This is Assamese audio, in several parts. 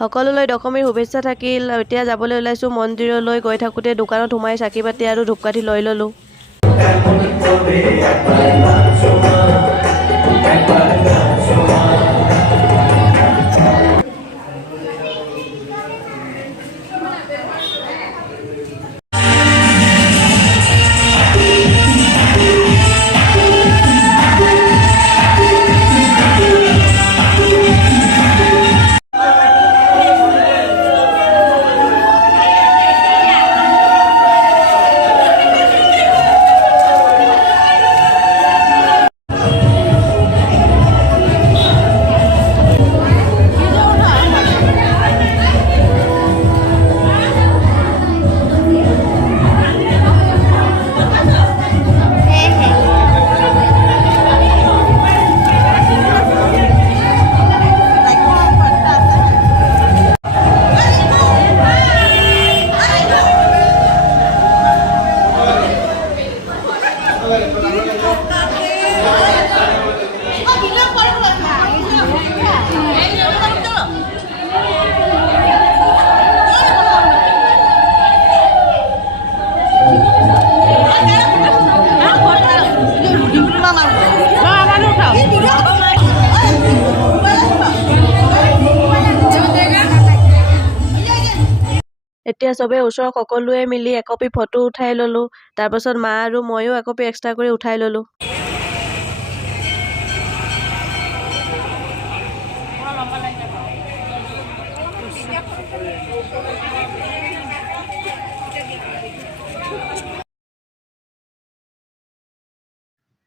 সকলোলৈ দশমীৰ শুভেচ্ছা থাকিল। এতিয়া যাবলৈ ওলাইছোঁ মন্দিৰলৈ। গৈ থাকোঁতে দোকানত সোমাই চাকি বাতি আৰু ধূপকাঠি লৈ ল'লোঁ। এতিয়া চবে ওচৰৰ সকলোৱে মিলি একপি ফটো উঠাই ল'লোঁ। তাৰপাছত মা আৰু ময়ো একপি এক্সট্ৰা কৰি উঠাই ল'লোঁ।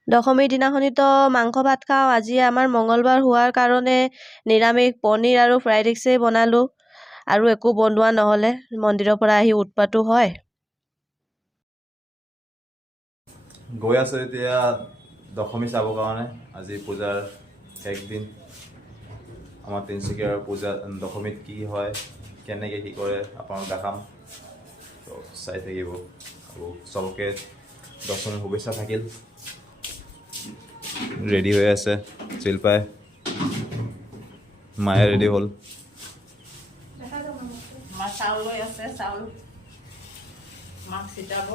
দশমীৰ দিনাখনিতো মাংস ভাত খাওঁ। আজি আমাৰ মঙলবাৰ হোৱাৰ কাৰণে নিৰামিষ পনীৰ আৰু ফ্ৰাইড ৰাইচেই বনালোঁ। আৰু একো বনোৱা নহ'লে, মন্দিৰৰ পৰা আহি উৎপাতো হয়। গৈ আছোঁ এতিয়া দশমী চাবৰ কাৰণে। আজি পূজাৰ একদিন আমাৰ তিনিচুকীয়াৰ পূজা দশমীত কি হয়, কেনেকৈ কি কৰে আপোনালোক দেখাম, তো চাই থাকিব। আৰু চবকে দশমীৰ শুভেচ্ছা থাকিল। ৰেডি হৈ আছে শিল্পাই, মায়ে ৰেডি হ'ল। চাউল লৈ আছে, চাউল মাক চিটাব।